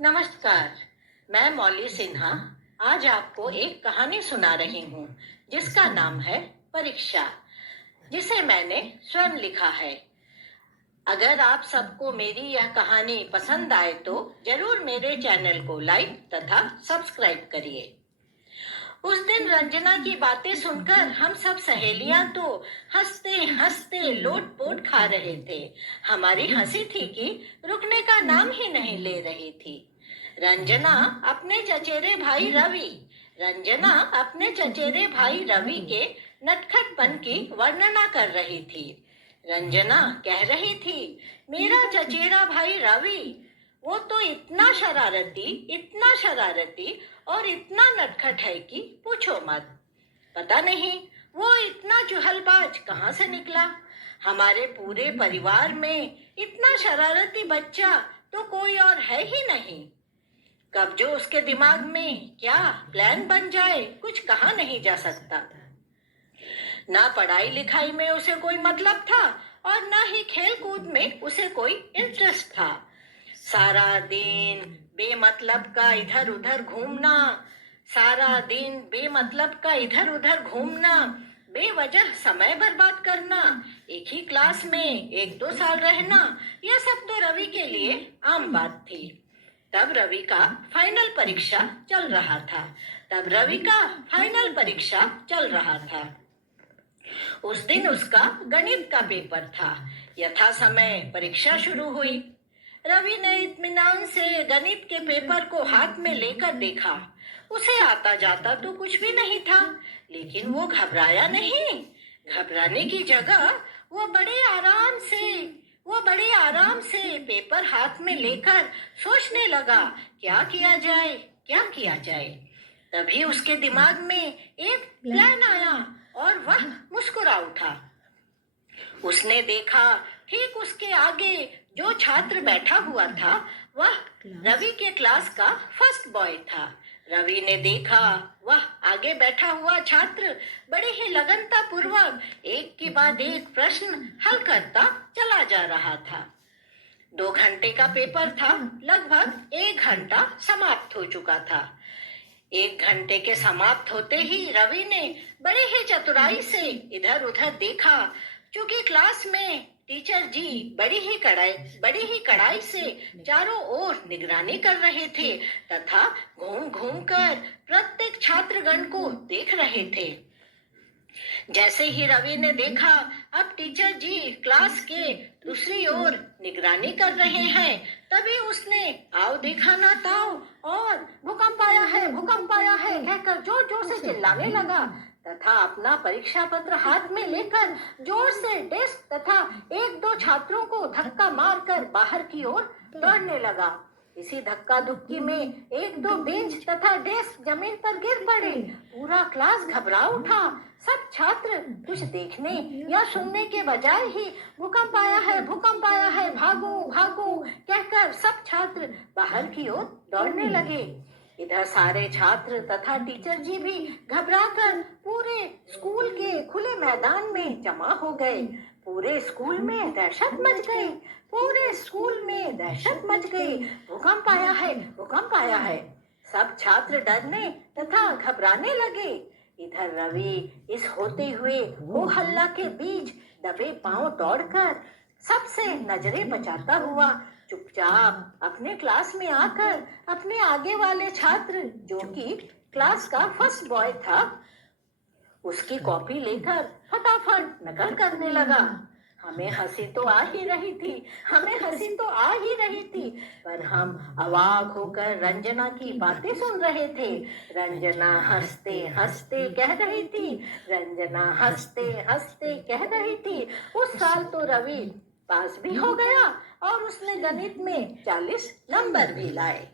नमस्कार। मैं मौली सिन्हा आज आपको एक कहानी सुना रही हूँ जिसका नाम है परीक्षा, जिसे मैंने स्वयं लिखा है। अगर आप सबको मेरी यह कहानी पसंद आए तो जरूर मेरे चैनल को लाइक तथा सब्सक्राइब करिए। उस दिन रंजना की बातें सुनकर हम सब सहेलियां तो हंसते हंसते लोट-पोट खा रहे थे। हमारी हंसी थी कि रुकने का नाम ही नहीं ले रही थी। रंजना अपने चचेरे भाई रवि के नटखटपन की वर्णना कर रही थी। रंजना कह रही थी, मेरा चचेरा भाई रवि, वो तो इतना शरारती और इतना नटखट है कि पूछो मत। पता नहीं वो इतना चुहलबाज कहाँ से निकला। हमारे पूरे परिवार में इतना शरारती बच्चा तो कोई और है ही नहीं। कब जो उसके दिमाग में क्या प्लान बन जाए कुछ कहा नहीं जा सकता। ना पढ़ाई लिखाई में उसे कोई मतलब था और ना ही खेल कूद में उसे कोई इंटरेस्ट था। सारा दिन बेमतलब का इधर उधर घूमना, बेवजह समय बर्बाद करना, एक ही क्लास में 1-2 साल रहना, यह सब तो रवि के लिए आम बात थी। तब रवि का फाइनल परीक्षा चल रहा था। उस दिन उसका गणित का पेपर था। यथा समय परीक्षा शुरू हुई। रवि ने इत्मीनान से गणित के पेपर को हाथ में लेकर देखा। उसे आता जाता तो कुछ भी नहीं था, लेकिन वो घबराया नहीं। घबराने की जगह वो बड़े आराम से पेपर हाथ में लेकर सोचने लगा, क्या किया जाए। तभी उसके दिमाग में एक प्लान आया और वह मुस्कुरा उठा। उसने देखा ठीक उसके आगे जो छात्र बैठा हुआ था वह रवि के क्लास का फर्स्ट बॉय था। रवि ने देखा वह आगे बैठा हुआ छात्र बड़े ही लगनता पूर्वक एक के बाद एक प्रश्न हल करता चला जा रहा था। 2 घंटे का पेपर था। लगभग 1 घंटा समाप्त हो चुका था। 1 घंटे के समाप्त होते ही रवि ने बड़े ही चतुराई से इधर उधर देखा। चूंकि क्लास में टीचर जी बड़ी ही कड़ाई से चारों ओर निगरानी कर रहे थे तथा घूम घूम कर प्रत्येक छात्रगण को देख रहे थे। जैसे ही रवि ने देखा अब टीचर जी क्लास के दूसरी ओर निगरानी कर रहे हैं, तभी उसने आओ देखा ना ताओ और भूकंप आया है कहकर जोर जोर से चिल्लाने लगा तथा अपना परीक्षा पत्र हाथ में लेकर जोर से डेस्क तथा 1-2 छात्रों को धक्का मारकर बाहर की ओर दौड़ने लगा। इसी धक्का धुक्की में 1-2 बेंच तथा डेस्क जमीन पर गिर पड़े। पूरा क्लास घबरा उठा। सब छात्र कुछ देखने या सुनने के बजाय ही भूकंप आया है भागो कहकर सब छात्र बाहर की ओर दौड़ने लगे। इधर सारे छात्र तथा टीचर जी भी घबराकर पूरे स्कूल के खुले मैदान में जमा हो गए। पूरे स्कूल में दहशत मच गई। भूकंप आया है। सब छात्र डरने तथा घबराने लगे। इधर रवि इस होते हुए हो हल्ला के बीच दबे पांव दौड़कर सबसे नजरें बचाता हुआ चुपचाप अपने क्लास में आकर अपने आगे वाले छात्र जो कि क्लास का फर्स्ट बॉय था उसकी कॉपी लेकर फटाफट नकल करने लगा। हमें हंसी तो आ ही रही थी पर हम अवाक होकर रंजना की बातें सुन रहे थे। रंजना हंसते हंसते कह रही थी उस साल तो रवि पास भी हो गया और उसने गणित में 40 नंबर भी लाए।